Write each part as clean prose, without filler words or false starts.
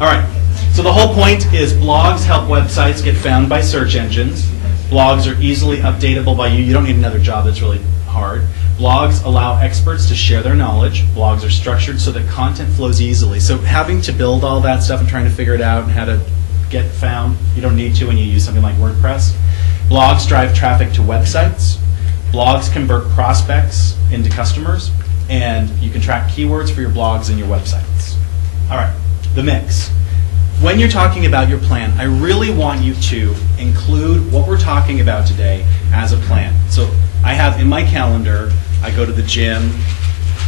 All right, so the whole point is blogs help websites get found by search engines. Blogs are easily updatable by you. You don't need another job that's really hard. Blogs allow experts to share their knowledge. Blogs are structured so that content flows easily. So having to build all that stuff and trying to figure it out and how to get found, you don't need to when you use something like WordPress. Blogs drive traffic to websites. Blogs convert prospects into customers. And you can track keywords for your blogs and your websites. All right, the mix. When you're talking about your plan, I really want you to include what we're talking about today as a plan. So I have in my calendar, I go to the gym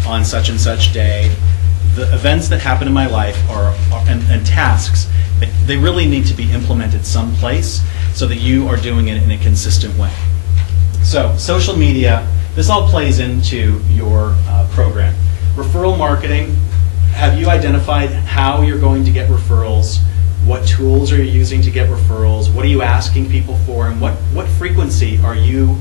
on such and such day. The events that happen in my life and tasks, they really need to be implemented someplace so that you are doing it in a consistent way. So social media, this all plays into your program. Referral marketing, have you identified how you're going to get referrals? What tools are you using to get referrals? What are you asking people for? And what frequency are you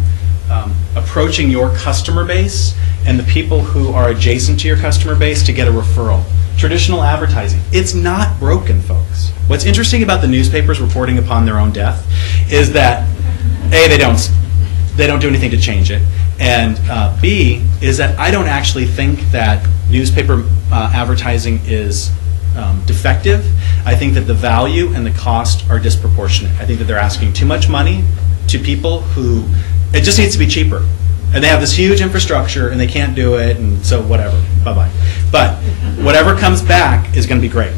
approaching your customer base and the people who are adjacent to your customer base to get a referral? Traditional advertising, it's not broken, folks. What's interesting about the newspapers reporting upon their own death is that A, they don't do anything to change it, and B, is that I don't actually think that newspaper advertising is defective. I think that the value and the cost are disproportionate. I think that they're asking too much money to people who, it just needs to be cheaper. And they have this huge infrastructure and they can't do it, and so whatever, bye-bye. But whatever comes back is going to be great.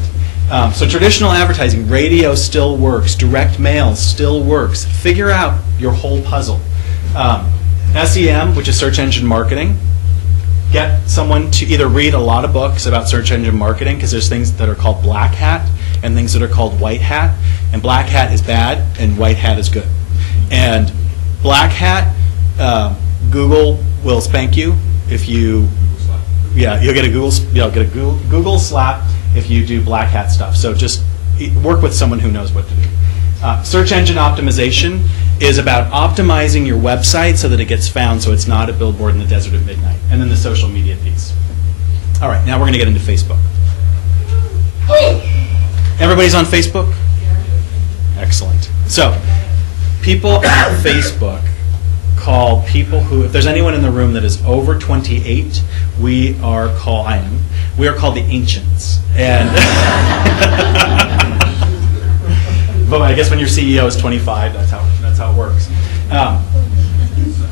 So traditional advertising, radio still works, direct mail still works. Figure out your whole puzzle. SEM, which is search engine marketing, get someone to either read a lot of books about search engine marketing, because there's things that are called black hat and things that are called white hat. And black hat is bad and white hat is good. And black hat, Google will spank you if you, yeah, you'll get a Google slap if you do black hat stuff. So just work with someone who knows what to do. Search engine optimization is about optimizing your website so that it gets found, so it's not a billboard in the desert at midnight. And then the social media piece. All right, now we're going to get into Facebook. Everybody's on Facebook? Excellent. So people at Facebook call people who, if there's anyone in the room that is over 28, we are called the ancients. And but I guess when your CEO is 25, that's how it works.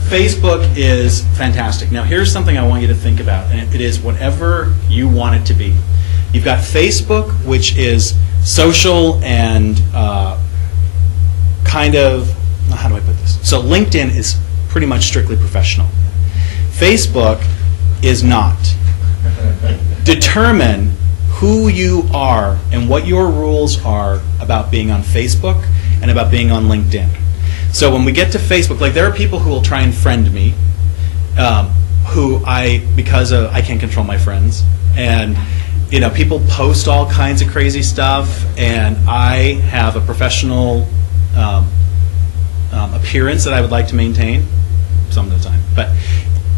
Facebook is fantastic. Now here's something I want you to think about, and it is whatever you want it to be. You've got Facebook, which is social and kind of, how do I put this? So LinkedIn is pretty much strictly professional. Facebook is not. Determine who you are and what your rules are about being on Facebook and about being on LinkedIn. So when we get to Facebook, like there are people who will try and friend me, because I can't control my friends, and you know, people post all kinds of crazy stuff, and I have a professional appearance that I would like to maintain some of the time, but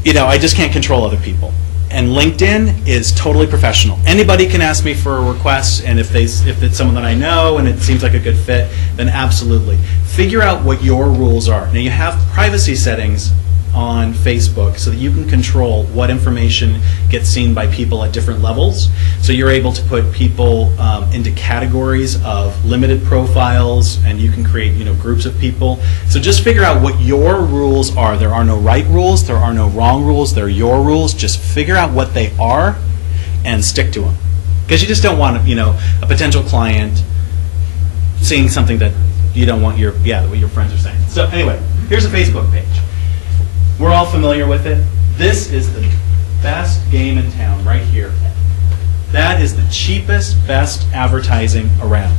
you know, I just can't control other people. And LinkedIn is totally professional. Anybody can ask me for a request, and if it's someone that I know and it seems like a good fit, then absolutely. Figure out what your rules are. Now you have privacy settings on Facebook so that you can control what information gets seen by people at different levels. So you're able to put people into categories of limited profiles, and you can create, you know, groups of people. So just figure out what your rules are. There are no right rules, there are no wrong rules, they're your rules. Just figure out what they are and stick to them. Because you just don't want, you know, a potential client seeing something that you don't want what your friends are saying. So anyway, here's a Facebook page. We're all familiar with it. This is the best game in town right here. That is the cheapest, best advertising around.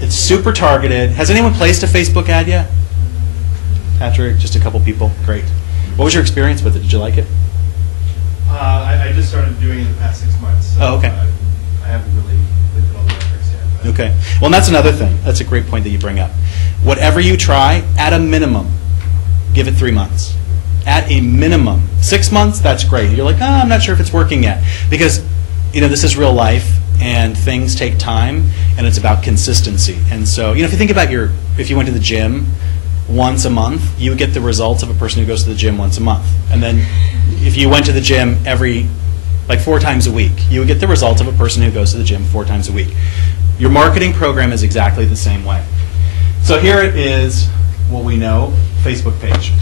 It's super targeted. Has anyone placed a Facebook ad yet? Patrick, just a couple people. Great. What was your experience with it? Did you like it? I just started doing it in the past 6 months. So oh, okay. I haven't really looked at all the metrics yet. Okay. Well, and that's another thing. That's a great point that you bring up. Whatever you try, at a minimum, give it 3 months. At a minimum. 6 months, that's great. You're like, oh, I'm not sure if it's working yet. Because, you know, this is real life. and things take time, and it's about consistency. And so, if you think about if you went to the gym once a month, you would get the results of a person who goes to the gym once a month. And then if you went to the gym like 4 times a week, you would get the results of a person who goes to the gym 4 times a week. Your marketing program is exactly the same way. So here it is, what we know, Facebook page.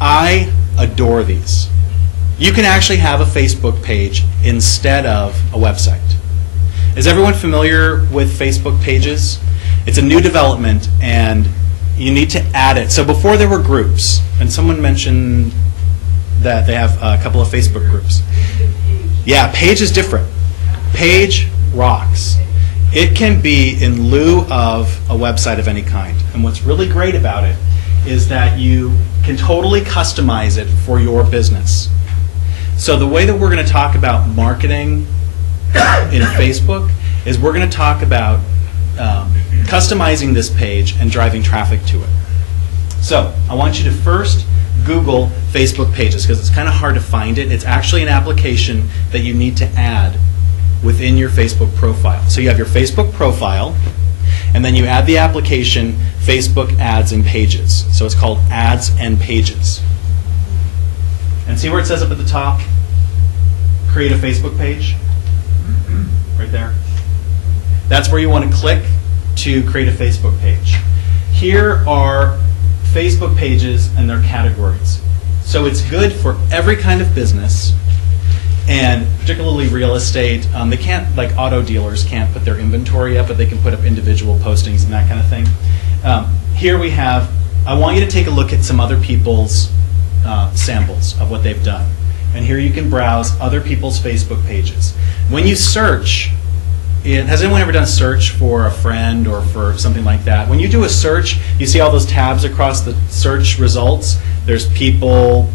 I adore these. You can actually have a Facebook page instead of a website. Is everyone familiar with Facebook pages? It's a new development, and you need to add it. So before there were groups, and someone mentioned that they have a couple of Facebook groups. Yeah, page is different. Page rocks. It can be in lieu of a website of any kind. And what's really great about it is that you can totally customize it for your business. So the way that we're going to talk about marketing in Facebook is we're going to talk about customizing this page and driving traffic to it. So I want you to first Google Facebook pages, because it's kind of hard to find it. It's actually an application that you need to add within your Facebook profile. So you have your Facebook profile, and then you add the application Facebook Ads and Pages. So it's called Ads and Pages. And see where it says up at the top, create a Facebook page? Right there. That's where you want to click to create a Facebook page. Here are Facebook pages and their categories. So it's good for every kind of business, and particularly real estate. They can't, like auto dealers can't put their inventory up, but they can put up individual postings and that kind of thing. Here we have, I want you to take a look at some other people's samples of what they've done. And here you can browse other people's Facebook pages. When you search, has anyone ever done a search for a friend or for something like that? When you do a search, you see all those tabs across the search results. There's people,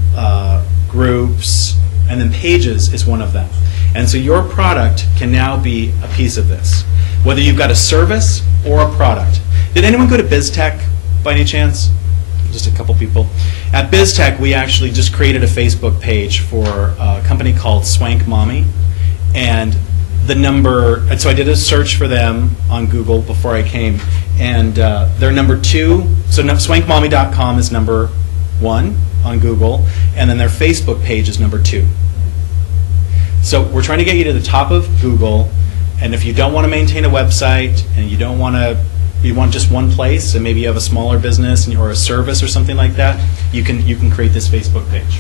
groups, and then pages is one of them. And so your product can now be a piece of this, whether you've got a service or a product. Did anyone go to BizTech by any chance? Just a couple people. At BizTech, we actually just created a Facebook page for a company called Swank Mommy, and so I did a search for them on Google before I came, and they're number 2. So swankmommy.com is number 1 on Google, and then their Facebook page is number 2. So we're trying to get you to the top of Google, and if you don't want to maintain a website and you want just one place, and maybe you have a smaller business or a service or something like that, you can create this Facebook page.